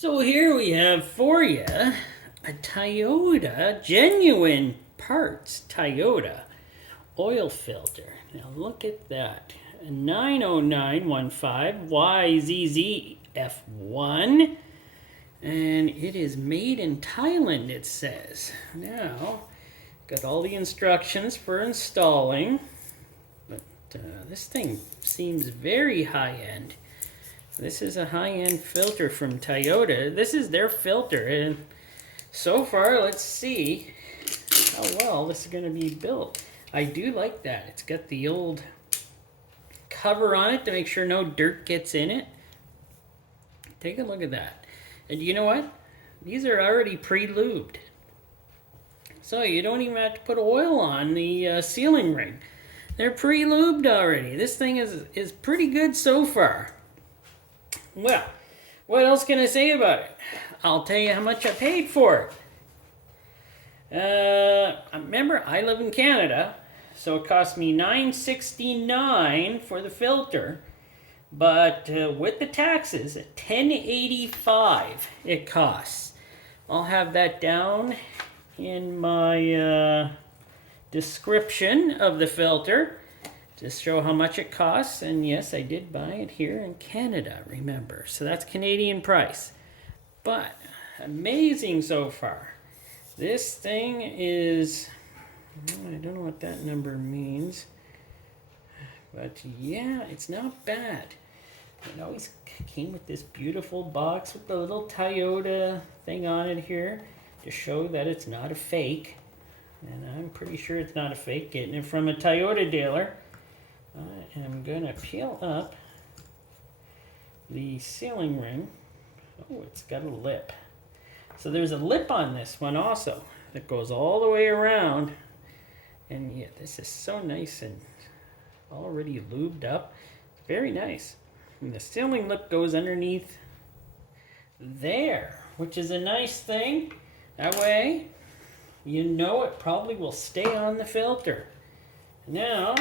So here we have for you a Toyota genuine parts Toyota oil filter. Now look at that. A 90915 YZZF1, and it is made in Thailand, it says. Now, got all the instructions for installing, but this thing seems very high-end. This is a high-end filter from Toyota. This is their filter, and so far, let's see how well this is going to be built. I do like that. It's got the old cover on it to make sure no dirt gets in it. Take a look at that. And you know what? These are already pre-lubed. So you don't even have to put oil on the sealing ring. They're pre-lubed already. This thing is pretty good so far. Well, what else can I say about it? I'll tell you how much I paid for it. Remember, I live in Canada, so it cost me $9.69 for the filter, but with the taxes, $10.85 it costs. I'll have that down in my description of the filter to show how much it costs. And yes, I did buy it here in Canada, remember. So that's Canadian price. But amazing so far. This thing is, I don't know what that number means, but yeah, it's not bad. It always came with this beautiful box with the little Toyota thing on it here to show that it's not a fake. And I'm pretty sure it's not a fake, getting it from a Toyota dealer. I am going to peel up the sealing ring. Oh, it's got a lip. So there's a lip on this one also that goes all the way around. And yeah, this is so nice and already lubed up. It's very nice. And the sealing lip goes underneath there, which is a nice thing. That way, you know it probably will stay on the filter. Now,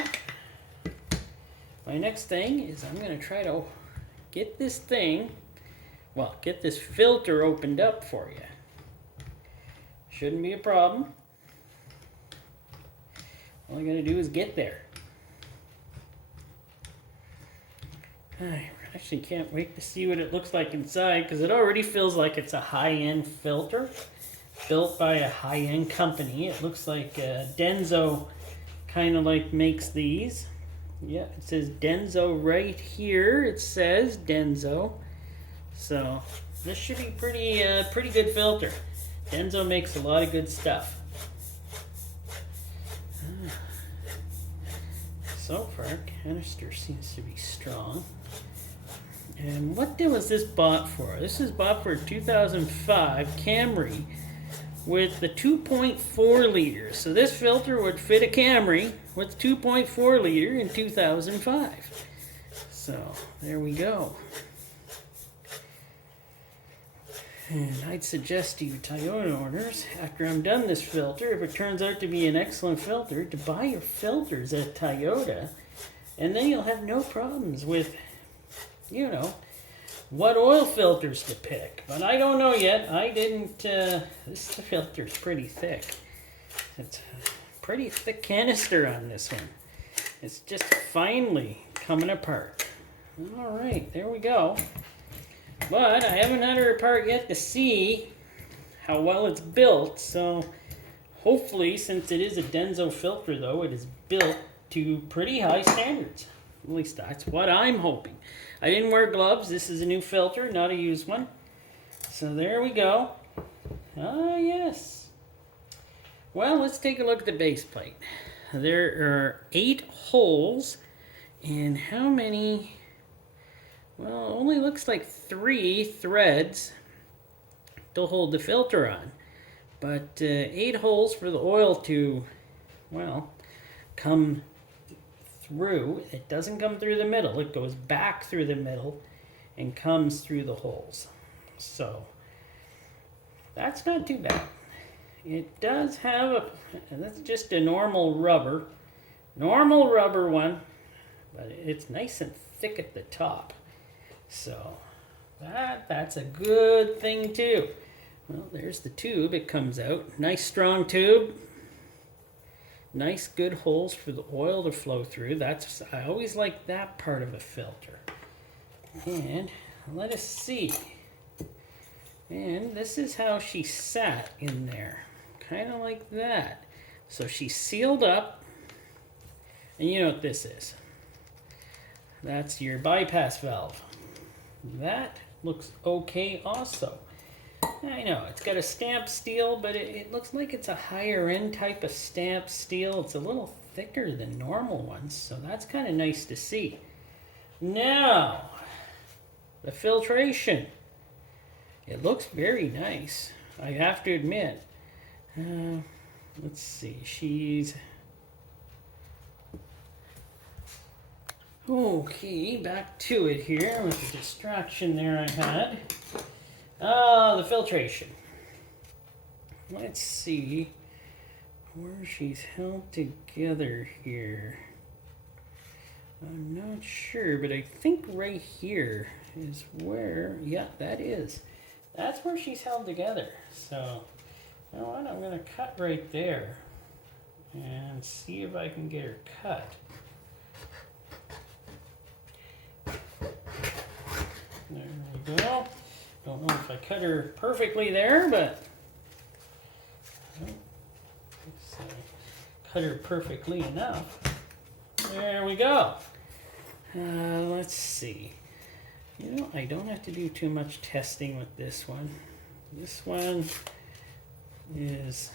my next thing is I'm going to try to get this thing, well, get this filter opened up for you. Shouldn't be a problem. All I got to do is get there. I actually can't wait to see what it looks like inside, because it already feels like it's a high-end filter built by a high-end company. It looks like Denso kind of like makes these. Yeah, it says Denso right here. It says Denso. So this should be pretty good filter. Denso makes a lot of good stuff. So far, canister seems to be strong. And what was this bought for? This is bought for a 2005 Camry with the 2.4 liters. So this filter would fit a Camry with 2.4 liter in 2005. So there we go. And I'd suggest to you Toyota owners, after I'm done this filter, if it turns out to be an excellent filter, to buy your filters at Toyota, and then you'll have no problems with, you know, what oil filters to pick. But I don't know yet. I didn't, this filter's pretty thick. It's a pretty thick canister on this one. It's just finally coming apart. All right, there we go. But I haven't had her apart yet to see how well it's built. So hopefully, since it is a Denso filter though, it is built to pretty high standards. At least that's what I'm hoping. I didn't wear gloves. This is a new filter, not a used one. So there we go. Ah, yes. Well, let's take a look at the base plate. There are 8 holes. And how many? Well, it only looks like 3 threads to hold the filter on. But 8 holes for the oil to, well, come through. It doesn't come through the middle. It goes back through the middle and comes through the holes. So that's not too bad. It does have a, and that's just a normal rubber one, but it's nice and thick at the top. So That's a good thing too. Well, there's the tube. It comes out. Nice strong tube. Nice good holes for the oil to flow through. I always like that part of a filter. And let us see. And this is how she sat in there. Kind of like that. So she's sealed up. And you know what this is. That's your bypass valve. That looks okay also. I know, it's got a stamped steel, but it looks like it's a higher end type of stamped steel. It's a little thicker than normal ones, so that's kind of nice to see. Now, the filtration. It looks very nice, I have to admit. Let's see, she's... Okay, back to it here with the distraction there I had. The filtration. Let's see where she's held together here. I'm not sure, but I think right here is where, yeah, that is. That's where she's held together. So, you know what, I'm going to cut right there and see if I can get her cut. There we go. Don't know if I cut her perfectly there, but cut her perfectly enough. There we go. Let's see. You know, I don't have to do too much testing with this one. This one is...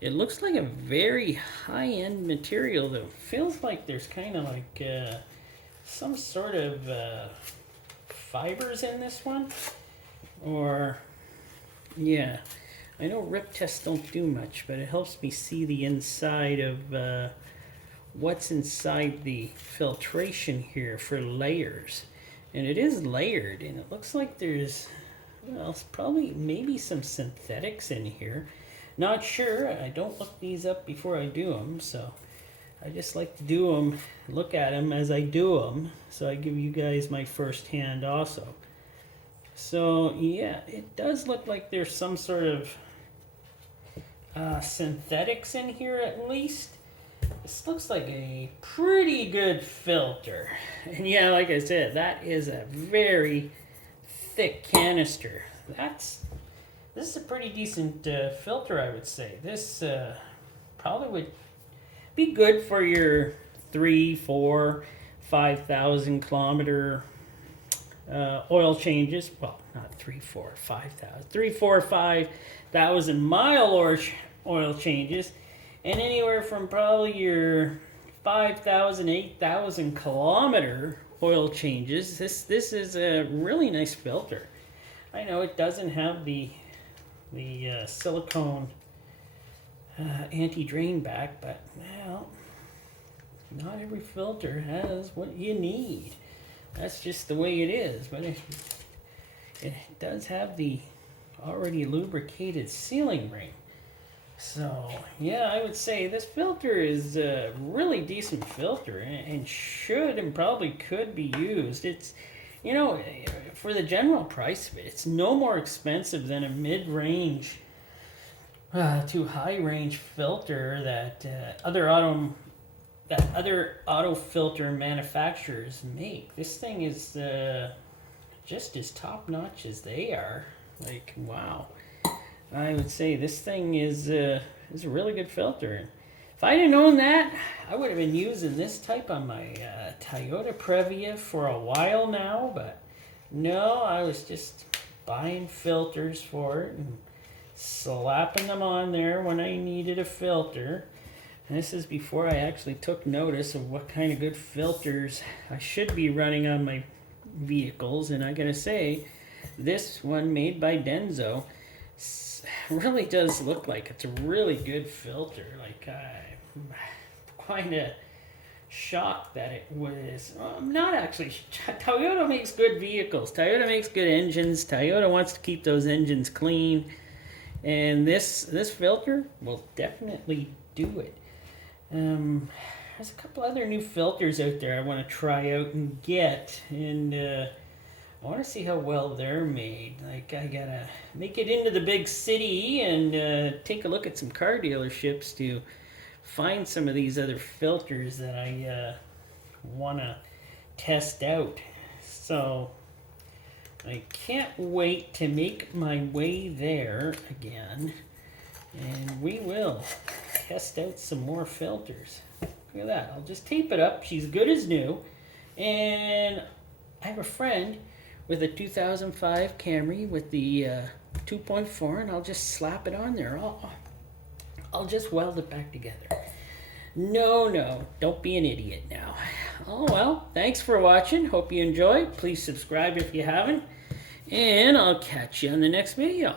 It looks like a very high-end material, though. Feels like there's kind of like some sort of fibers in this one. Or, yeah. I know rip tests don't do much, but it helps me see the inside of what's inside the filtration here for layers. And it is layered, and it looks like there's, well, it's probably maybe some synthetics in here. Not sure. I don't look these up before I do them, so I just like to do them, look at them as I do them, so I give you guys my first hand also. So yeah, it does look like there's some sort of synthetics in here at least. This looks like a pretty good filter. And yeah, like I said, that is a very thick canister. This is a pretty decent filter, I would say. This probably would be good for your 3, 4, 5,000 kilometer oil changes. Well, not 3, 4, 5,000. 3, 4, 5,000 mile oil changes. And anywhere from probably your 5,000, 8,000 kilometer oil changes. This is a really nice filter. I know it doesn't have the silicone anti-drain back, but well, not every filter has what you need. That's just the way it is. But it does have the already lubricated sealing ring. So yeah, I would say this filter is a really decent filter and should and probably could be used. It's, you know, for the general price of it, it's no more expensive than a mid-range to high-range filter that other auto filter manufacturers make. This thing is just as top-notch as they are. Like, wow. I would say this thing is a really good filter. If I didn't own that, I would have been using this type on my Toyota Previa for a while now, but no, I was just buying filters for it and slapping them on there when I needed a filter. And this is before I actually took notice of what kind of good filters I should be running on my vehicles. And I gotta say, this one made by Denso really does look like it's a really good filter. Like, I'm kind of shocked that it was. I'm not actually. Toyota makes good vehicles. Toyota makes good engines. Toyota wants to keep those engines clean, and this filter will definitely do it. There's a couple other new filters out there I want to try out and get, and I want to see how well they're made. Like, I gotta make it into the big city and take a look at some car dealerships to find some of these other filters that I want to test out. So I can't wait to make my way there again, and we will test out some more filters. Look at that. I'll just tape it up. She's good as new. And I have a friend with a 2005 Camry with the 2.4, and I'll just slap it on there. I'll just weld it back together. No, don't be an idiot now. Oh well, thanks for watching. Hope you enjoyed. Please subscribe if you haven't, and I'll catch you on the next video.